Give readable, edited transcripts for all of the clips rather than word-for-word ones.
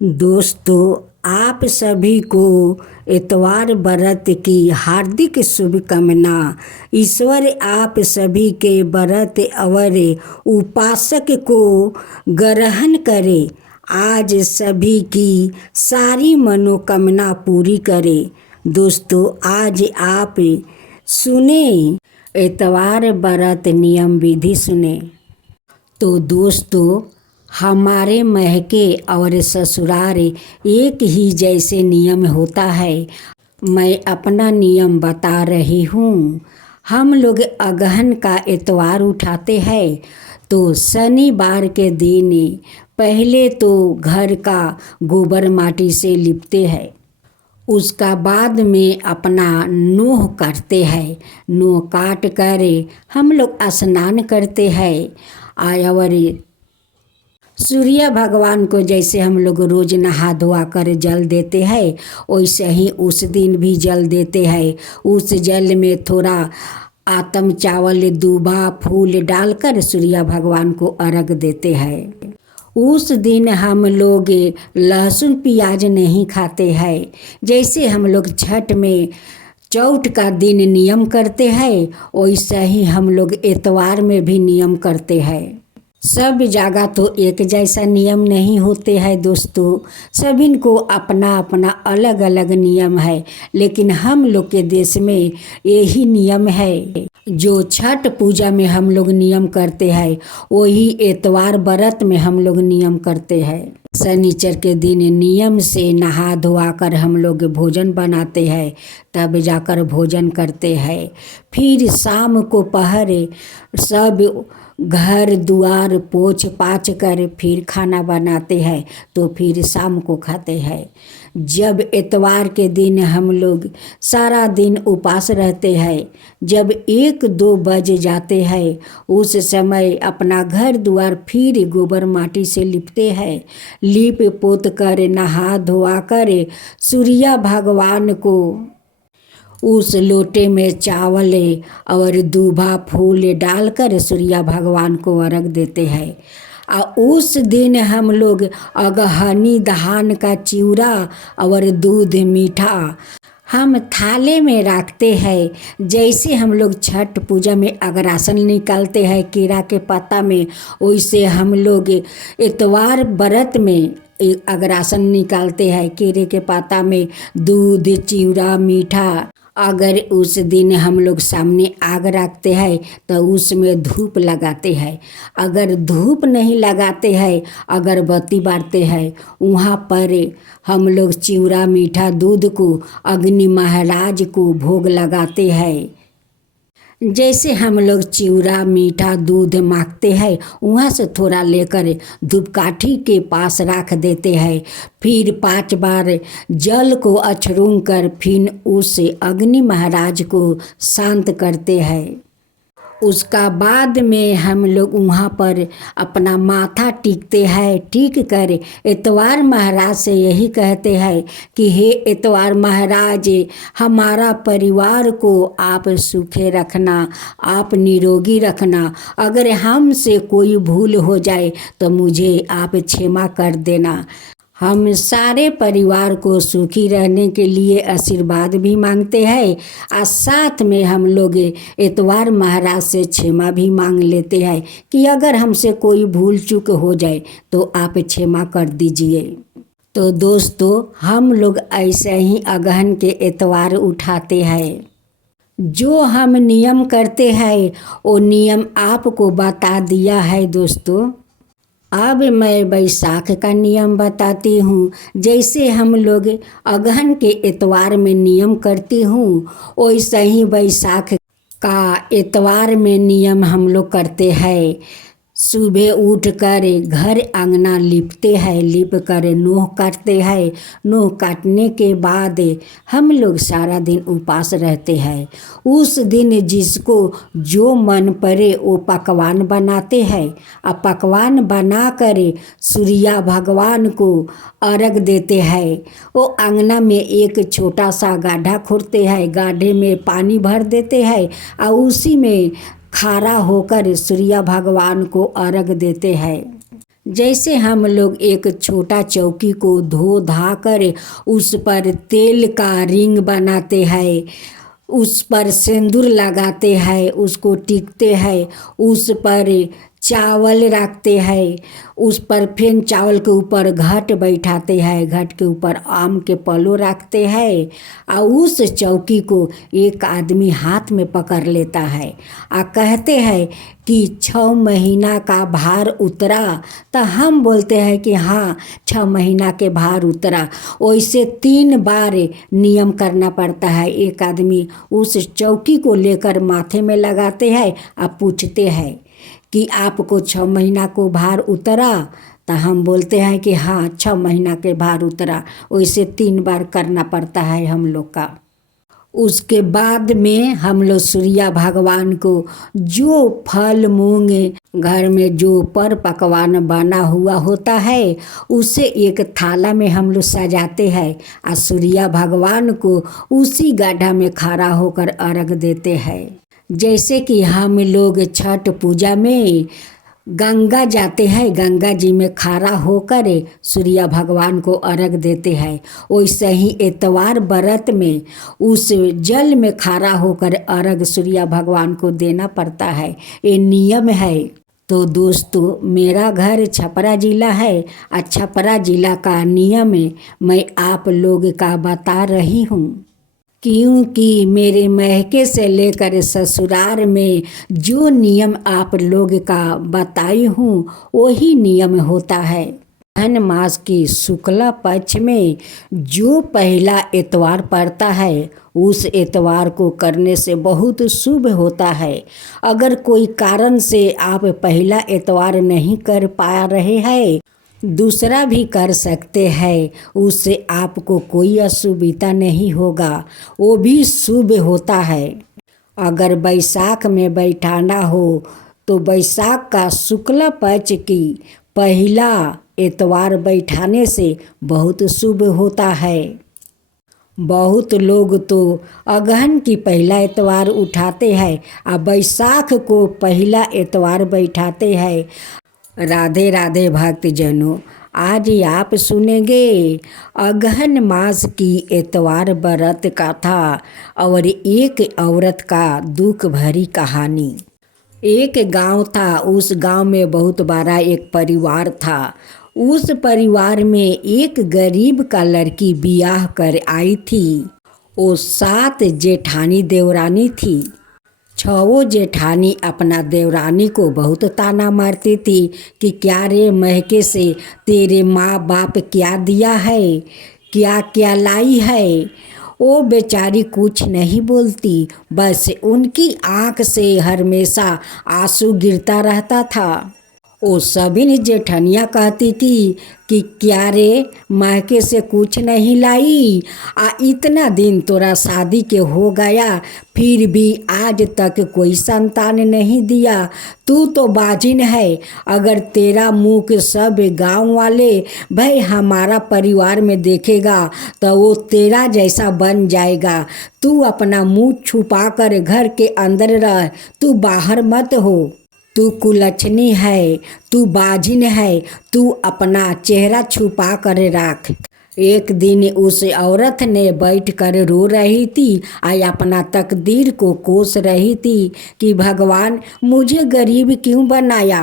दोस्तों, आप सभी को इतवार व्रत की हार्दिक शुभकामना। ईश्वर आप सभी के व्रत और उपासक को ग्रहण करे। आज सभी की सारी मनोकामना पूरी करे। दोस्तों, आज आप सुने इतवार व्रत नियम विधि सुने। तो दोस्तों, हमारे महके और ससुराल एक ही जैसे नियम होता है। मैं अपना नियम बता रही हूँ। हम लोग अगहन का इतवार उठाते हैं तो शनिवार के दिन पहले तो घर का गोबर माटी से लिपते हैं। उसका बाद में अपना नोह काटते हैं। नोह काट कर हम लोग स्नान करते हैं और सूर्य भगवान को जैसे हम लोग रोज नहा धोआ कर जल देते हैं वैसे ही उस दिन भी जल देते हैं। उस जल में थोड़ा आतम चावल दूबा फूल डालकर सूर्य भगवान को अर्घ देते हैं। उस दिन हम लोग लहसुन प्याज नहीं खाते हैं। जैसे हम लोग छठ में चौथ का दिन नियम करते हैं वैसे ही हम लोग इतवार में भी नियम करते हैं। सब जगह तो एक जैसा नियम नहीं होते हैं दोस्तों। सभी को अपना अपना अलग अलग नियम है, लेकिन हम लोग के देश में यही नियम है। जो छठ पूजा में हम लोग नियम करते हैं वही इतवार व्रत में हम लोग नियम करते हैं। शनिचर के दिन नियम से नहा धोआ कर हम लोग भोजन बनाते हैं, तब जाकर भोजन करते हैं। फिर शाम को पहर सब घर दुआर पोछ पाछ कर फिर खाना बनाते हैं तो फिर शाम को खाते हैं। जब इतवार के दिन हम लोग सारा दिन उपास रहते हैं, जब 1-2 बज जाते हैं उस समय अपना घर द्वार फिर गोबर माटी से लिपते हैं। लीप पोत कर नहा धोआ कर सूर्य भगवान को उस लोटे में चावल और दूबा फूल डालकर सूर्य भगवान को अर्घ देते हैं। और उस दिन हम लोग अगहनी धान का चिवड़ा और दूध मीठा हम थाले में रखते हैं। जैसे हम लोग छठ पूजा में अगरासन निकालते हैं कीड़ा के पत्ता में, वैसे हम लोग इतवार व्रत में अगरासन निकालते हैं कीड़े के पत्ता में दूध चिवड़ा मीठा। अगर उस दिन हम लोग सामने आग रखते हैं तो उसमें धूप लगाते हैं। अगर धूप नहीं लगाते हैं, अगरबत्ती बारते हैं, वहाँ पर हम लोग चिवड़ा मीठा दूध को अग्नि महाराज को भोग लगाते हैं। जैसे हम लोग चिवड़ा मीठा दूध मांगते हैं वहाँ से थोड़ा लेकर धूपकाठी के पास रख देते हैं। फिर 5 बार जल को अछरूंग कर फिर उस अग्नि महाराज को शांत करते हैं। उसका बाद में हम लोग वहाँ पर अपना माथा टीकते हैं। टीक कर इतवार महाराज से यही कहते हैं कि हे इतवार महाराज, हमारा परिवार को आप सूखे रखना, आप निरोगी रखना। अगर हमसे कोई भूल हो जाए तो मुझे आप क्षमा कर देना। हम सारे परिवार को सुखी रहने के लिए आशीर्वाद भी मांगते हैं और साथ में हम लोग इतवार महाराज से क्षमा भी मांग लेते हैं कि अगर हमसे कोई भूल चूक हो जाए तो आप क्षमा कर दीजिए। तो दोस्तों, हम लोग ऐसे ही अगहन के इतवार उठाते हैं। जो हम नियम करते हैं वो नियम आपको बता दिया है दोस्तों। अब मैं वैशाख का नियम बताती हूँ। जैसे हम लोग अगहन के इतवार में नियम करती हूँ वैसे ही वैशाख का इतवार में नियम हम लोग करते हैं। सुबह उठकर घर आंगना लिपते हैं, लिप कर नोह काटते हैं। नोह काटने के बाद हम लोग सारा दिन उपास रहते हैं। उस दिन जिसको जो मन पड़े वो पकवान बनाते हैं और पकवान बना कर सूर्य भगवान को अर्घ देते हैं। वो आंगना में एक छोटा सा गड्ढा खोदते हैं, गड्ढे में पानी भर देते हैं और उसी में खड़ा होकर सूर्य भगवान को अर्घ देते हैं। जैसे हम लोग एक छोटा चौकी को धो धा कर उस पर तेल का रिंग बनाते हैं, उस पर सिंदूर लगाते हैं, उसको टिकते हैं, उस पर चावल रखते हैं, उस पर फिर चावल के ऊपर घट बैठाते हैं, घट के ऊपर आम के पलो रखते हैं और उस चौकी को एक आदमी हाथ में पकड़ लेता है और कहते हैं कि 6 महीना का भार उतरा। तो हम बोलते हैं कि हाँ 6 महीना के भार उतरा। वैसे 3 बार नियम करना पड़ता है। एक आदमी उस चौकी को लेकर माथे में लगाते हैं और पूछते हैं कि आपको 6 महीना को भार उतरा। तो हम बोलते हैं कि हाँ 6 महीना के भार उतरा। वैसे 3 बार करना पड़ता है हम लोग का। उसके बाद में हम लोग सूर्य भगवान को जो फल मूंग घर में जो पर पकवान बना हुआ होता है उसे एक थाला में हम लोग सजाते हैं और सूर्य भगवान को उसी गड्ढा में खड़ा होकर अर्घ देते हैं। जैसे कि हम लोग छठ पूजा में गंगा जाते हैं, गंगा जी में खड़ा होकर सूर्य भगवान को अर्घ देते हैं, वैसे ही इतवार व्रत में उस जल में खड़ा होकर अर्घ सूर्य भगवान को देना पड़ता है। ये नियम है। तो दोस्तों मेरा घर छपरा जिला है और छपरा जिला का नियम मैं आप लोग का बता रही हूँ, क्योंकि मेरे मैके से लेकर ससुराल में जो नियम आप लोग का बताई हूँ वही नियम होता है। अगहन मास की शुक्ला पक्ष में जो पहला इतवार पड़ता है उस इतवार को करने से बहुत शुभ होता है। अगर कोई कारण से आप पहला इतवार नहीं कर पा रहे हैं, दूसरा भी कर सकते हैं, उससे आपको कोई असुविधा नहीं होगा, वो भी शुभ होता है। अगर बैसाख में बैठाना हो तो बैसाख का शुक्ला पक्ष की पहला इतवार बैठाने से बहुत शुभ होता है। बहुत लोग तो अगहन की पहला इतवार उठाते हैं और बैसाख को पहला इतवार बैठाते हैं। राधे राधे भक्तजनों, आज आप सुनेंगे अगहन मास की इतवार व्रत कथा और एक औरत का दुख भरी कहानी। एक गांव था, उस गांव में बहुत बड़ा एक परिवार था। उस परिवार में एक गरीब का लड़की ब्याह कर आई थी। वो 7 जेठानी देवरानी थी। 6 जेठानी अपना देवरानी को बहुत ताना मारती थी कि क्या रे महके से तेरे माँ बाप क्या दिया है, क्या क्या लाई है। वो बेचारी कुछ नहीं बोलती, बस उनकी आँख से हमेशा आंसू गिरता रहता था। वो सभी जेठनियाँ कहती थी कि क्या रे मायके से कुछ नहीं लाई, इतना दिन तोरा शादी के हो गया फिर भी आज तक कोई संतान नहीं दिया, तू तो बाजिन है। अगर तेरा मुँह सब गांव वाले भाई हमारा परिवार में देखेगा तो वो तेरा जैसा बन जाएगा। तू अपना मुँह छुपा कर घर के अंदर रह, तू बाहर मत हो। तू कुलच्छनी है, तू बाजिन है, तू अपना चेहरा छुपा कर रख। एक दिन उस औरत ने बैठ कर रो रही थी और अपना तकदीर को कोस रही थी कि भगवान मुझे गरीब क्यों बनाया।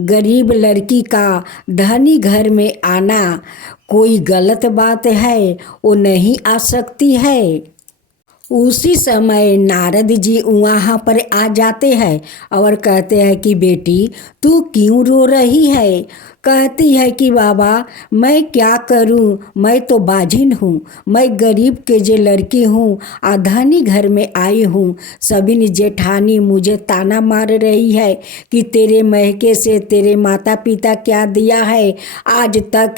गरीब लड़की का धनी घर में आना कोई गलत बात है, वो नहीं आ सकती है। उसी समय नारद जी वहाँ पर आ जाते हैं और कहते हैं कि बेटी तू क्यों रो रही है। कहती है कि बाबा मैं क्या करूं, मैं तो बाजिन हूँ, मैं गरीब के जो लड़की हूँ, धनी घर में आई हूँ। सभी जेठानी मुझे ताना मार रही है कि तेरे महके से तेरे माता पिता क्या दिया है, आज तक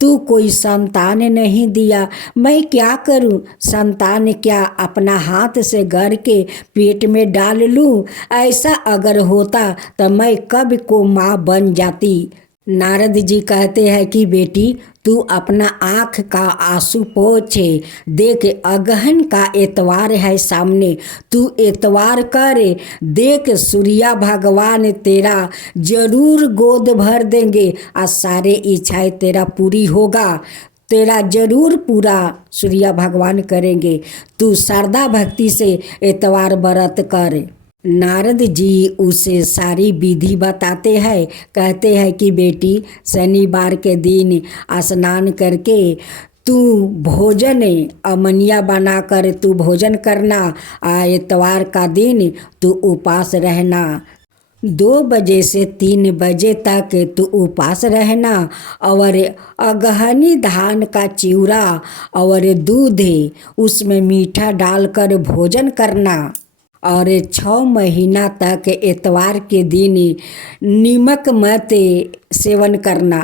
तू कोई संतान नहीं दिया। मैं क्या करूं, संतान क्या अपना हाथ से घर के पेट में डाल लूं। ऐसा अगर होता तो मैं कब को माँ बन जाती। नारद जी कहते हैं कि बेटी तू अपना आँख का आंसू पोछे, देख अगहन का एतवार है सामने, तू एतवार कर, देख सूर्या भगवान तेरा जरूर गोद भर देंगे और सारे इच्छाएं तेरा पूरी होगा, तेरा जरूर पूरा सूर्या भगवान करेंगे। तू श्रद्धा भक्ति से एतवार व्रत कर। नारद जी उसे सारी विधि बताते हैं। कहते हैं कि बेटी शनिवार के दिन स्नान करके तू भोजन अमनिया बनाकर तू भोजन करना, एतवार का दिन तू उपवास रहना, 2 बजे से 3 बजे तक तू उपवास रहना और अगहनी धान का चिवड़ा और दूध उसमें मीठा डालकर भोजन करना और 6 महीना तक एतवार के दिन नमक मत सेवन करना।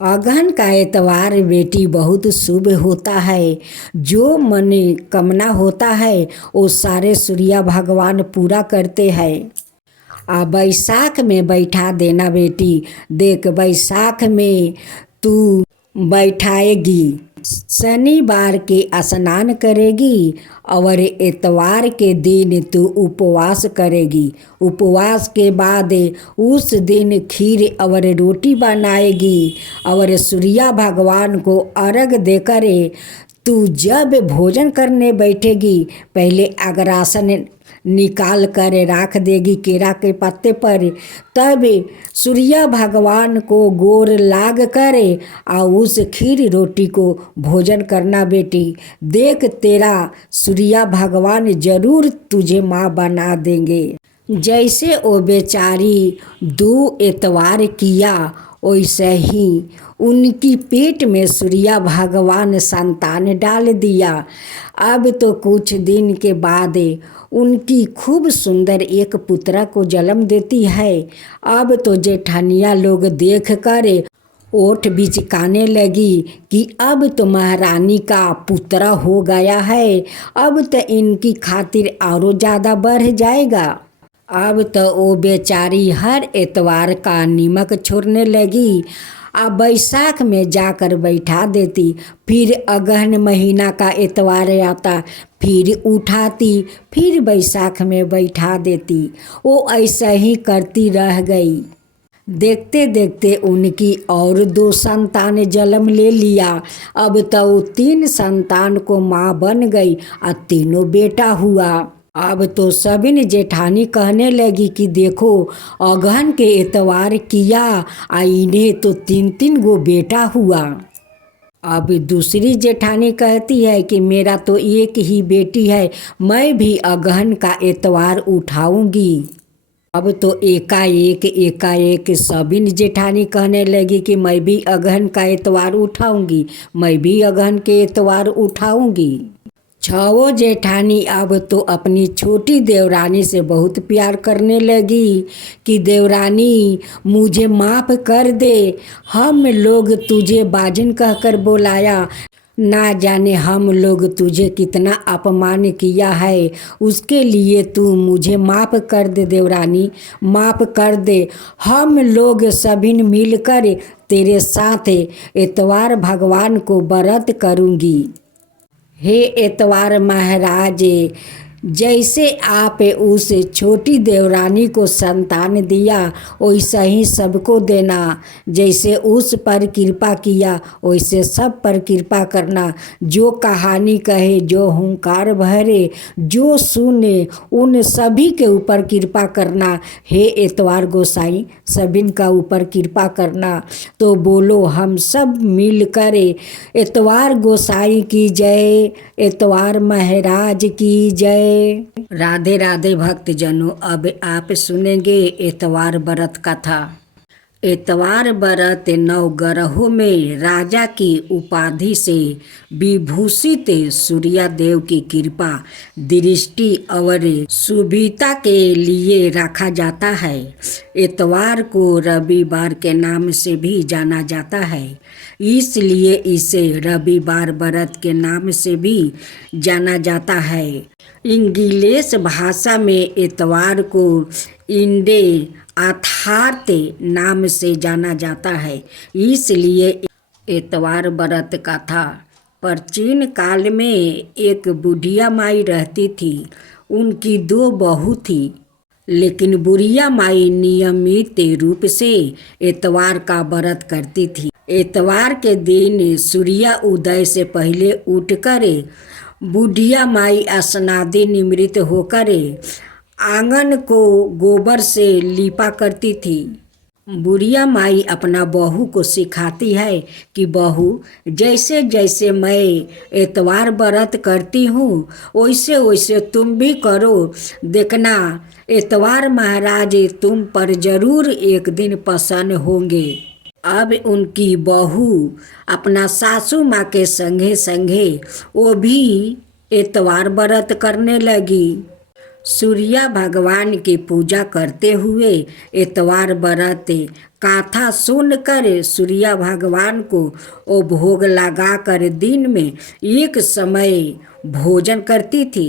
अगहन का एतवार बेटी बहुत शुभ होता है। जो मन कामना होता है वो सारे सूर्या भगवान पूरा करते हैं। बैसाख में बैठा देना बेटी, देख बैसाख में तू बैठाएगी, शनिवार के स्नान करेगी और एतवार के दिन तू उपवास करेगी। उपवास के बाद उस दिन खीर और रोटी बनाएगी और सूर्या भगवान को अर्घ देकर तू जब भोजन करने बैठेगी पहले अग्रासन निकाल कर रख देगी केरा के पत्ते पर, तब सूर्या भगवान को गोर लाग कर और उस खीर रोटी को भोजन करना बेटी। देख तेरा सूर्या भगवान जरूर तुझे माँ बना देंगे। जैसे वो बेचारी 2 एतवार किया वैसे ही उनकी पेट में सूर्या भगवान संतान डाल दिया। अब तो कुछ दिन के बाद उनकी खूब सुंदर एक पुत्र को जन्म देती है। अब तो जेठानिया लोग देख कर ओठ बिचकाने लगी कि अब तो महारानी का पुत्र हो गया है, अब तो इनकी खातिर और ज़्यादा बढ़ जाएगा। अब तो वो बेचारी हर एतवार का नमक छोड़ने लगी। अब बैसाख में जाकर बैठा देती, फिर अगहन महीना का एतवार आता फिर उठाती, फिर बैसाख में बैठा देती। वो ऐसा ही करती रह गई। देखते देखते उनकी और 2 संतान जन्म ले लिया। अब तो वो 3 संतान को माँ बन गई और तीनों बेटा हुआ। अब तो सबिन जेठानी कहने लगी कि देखो अगहन के एतवार किया इन्हें तो 3-3 गो बेटा हुआ। अब दूसरी जेठानी कहती है कि मेरा तो एक ही बेटी है, मैं भी अगहन का एतवार उठाऊंगी। अब तो एकाएक सबिन जेठानी कहने लगी कि मैं भी अगहन का एतवार उठाऊंगी, मैं भी अगहन के एतवार उठाऊंगी। 6 जेठानी अब तो अपनी छोटी देवरानी से बहुत प्यार करने लगी कि देवरानी मुझे माफ़ कर दे, हम लोग तुझे बाजिन कहकर बुलाया, ना जाने हम लोग तुझे कितना अपमान किया है, उसके लिए तू मुझे माफ़ कर दे देवरानी, माफ़ कर दे। हम लोग सभी मिलकर तेरे साथ एतवार भगवान को व्रत करूँगी। हे एतवार महाराज, जैसे आप उस छोटी देवरानी को संतान दिया वैसा ही सबको देना, जैसे उस पर कृपा किया वैसे सब पर कृपा करना। जो कहानी कहे, जो हुंकार भरे, जो सुने उन सभी के ऊपर कृपा करना। हे एतवार गोसाई सभी का ऊपर कृपा करना। तो बोलो हम सब मिलकर एतवार गोसाई की जय, एतवार महाराज की जय। राधे राधे भक्तजनों, अब आप सुनेंगे एतवार व्रत कथा। एतवार व्रत 9 ग्रहों में राजा की उपाधि से विभूषित सूर्य देव की कृपा दृष्टि और सुविधा के लिए रखा जाता है। एतवार को रविवार के नाम से भी जाना जाता है। इसलिए इसे रविवार व्रत के नाम से भी जाना जाता है। इंग्लिश भाषा में इतवार को इंडे अर्थात नाम से जाना जाता है। इसलिए इतवार व्रत का था। प्राचीन काल में एक बुढ़िया माई रहती थी। उनकी 2 बहू थी, लेकिन बुढ़िया माई नियमित रूप से इतवार का व्रत करती थी। इतवार के दिन सूर्य उदय से पहले उठकर बुढ़िया माई स्नादि निवृत्त होकर आंगन को गोबर से लीपा करती थी। बुढ़िया माई अपना बहू को सिखाती है कि बहू, जैसे जैसे मैं इतवार व्रत करती हूँ वैसे वैसे तुम भी करो। देखना, इतवार महाराज तुम पर जरूर एक दिन प्रसन्न होंगे। अब उनकी बहू अपना सासू माँ के संगे संगे वो भी इतवार व्रत करने लगी। सूर्य भगवान की पूजा करते हुए इतवार व्रत कथा सुनकर सूर्य भगवान को वो भोग लगाकर दिन में एक समय भोजन करती थी।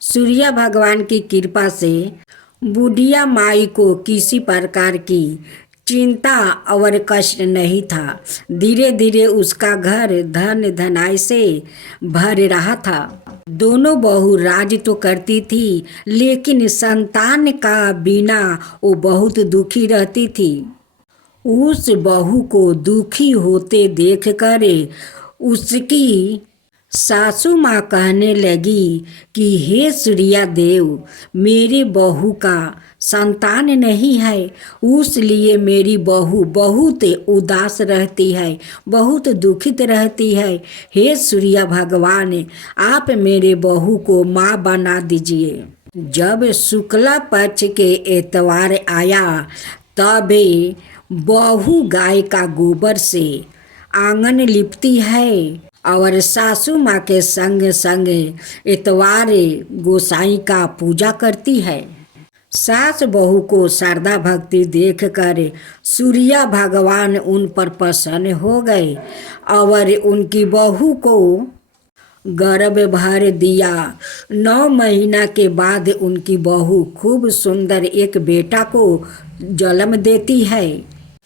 सूर्य भगवान की कृपा से बुढ़िया माई को किसी प्रकार की चिंता और कष्ट नहीं था। धीरे धीरे उसका घर धन धनाई से भर रहा था। दोनों बहू राज तो करती थी, लेकिन संतान का बिना वो बहुत दुखी रहती थी। उस बहू को दुखी होते देखकर उसकी सासू माँ कहने लगी कि हे सूर्य देव, मेरे बहू का संतान नहीं है, उसलिए मेरी बहू बहुत उदास रहती है, बहुत दुखित रहती है। हे सूर्य भगवान, आप मेरे बहू को माँ बना दीजिए। जब शुक्ला पक्ष के इतवार आया तब बहू गाय का गोबर से आंगन लिपती है और सासू माँ के संग संग इतवार गोसाई का पूजा करती है। सास बहू को श्रद्धा भक्ति देखकर सूर्य भगवान उन पर प्रसन्न हो गए और उनकी बहू को गर्भ भर दिया। 9 महीना के बाद उनकी बहू खूब सुंदर एक बेटा को जन्म देती है।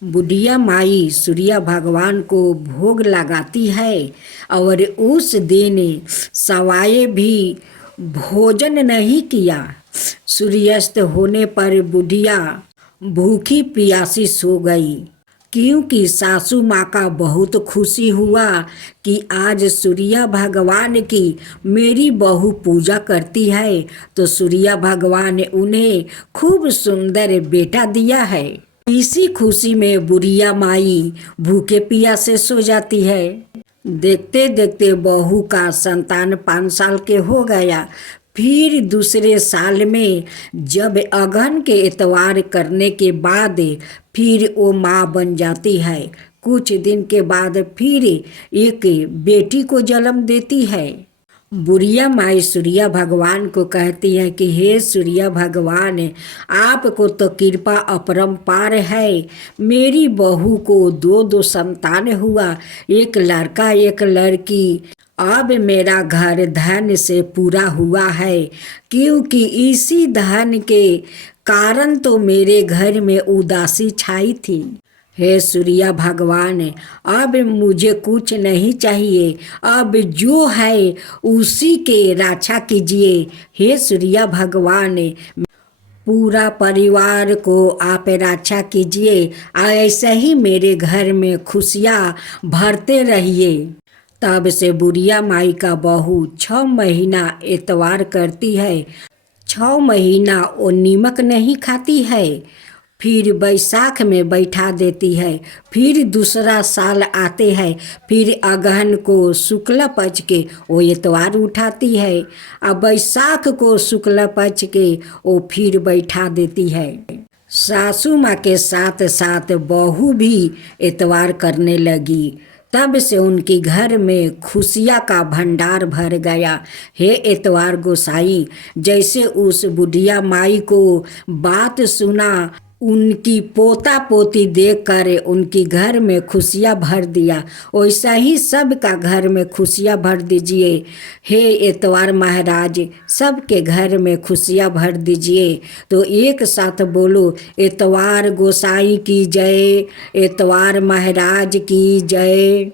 बुढ़िया माई सूर्य भगवान को भोग लगाती है और उस दिन सवाए भी भोजन नहीं किया। सूर्यास्त होने पर बुढ़िया भूखी प्यासी सो गई, क्योंकि सासू माँ का बहुत खुशी हुआ कि आज सूर्य भगवान की मेरी बहू पूजा करती है, तो सूर्य भगवान ने उन्हें खूब सुंदर बेटा दिया है। इसी खुशी में बुढ़िया माई भूखे प्यासे सो जाती है। देखते देखते बहू का संतान 5 साल के हो गया। फिर दूसरे साल में जब अगहन के इतवार करने के बाद फिर वो माँ बन जाती है। कुछ दिन के बाद फिर एक बेटी को जन्म देती है। बुढ़िया माई सूर्य भगवान को कहती है कि हे सूर्य भगवान, आपको तो कृपा अपरंपार है। मेरी बहू को 2 संतान हुआ, एक लड़का एक लड़की। अब मेरा घर धन से पूरा हुआ है, क्योंकि इसी धन के कारण तो मेरे घर में उदासी छाई थी। हे सूर्य भगवान, अब मुझे कुछ नहीं चाहिए, अब जो है उसी के रक्षा कीजिए। हे सूर्य भगवान, पूरा परिवार को आप रक्षा कीजिए, ऐसे ही मेरे घर में खुशियाँ भरते रहिए। तब से बुढ़िया माई का बहू 6 महीना इतवार करती है। 6 महीना वो नीमक नहीं खाती है, फिर बैसाख में बैठा देती है। फिर दूसरा साल आते हैं, फिर अगहन को शुक्ल पक्ष के वो इतवार उठाती है, अब बैसाख को शुक्ल पक्ष के वो फिर बैठा देती है। सासू माँ के साथ साथ बहू भी इतवार करने लगी। तब से उनके घर में खुशियाँ का भंडार भर गया। हे इतवार गोसाई, जैसे उस बुढ़िया माई को बात सुना उनकी पोता पोती देखकर उनकी घर में खुशियाँ भर दिया। वैसा ही सबका घर में खुशियाँ भर दीजिए। हे एतवार महाराज, सबके घर में खुशियाँ भर दीजिए। तो एक साथ बोलो, एतवार गोसाई की जय, एतवार महाराज की जय।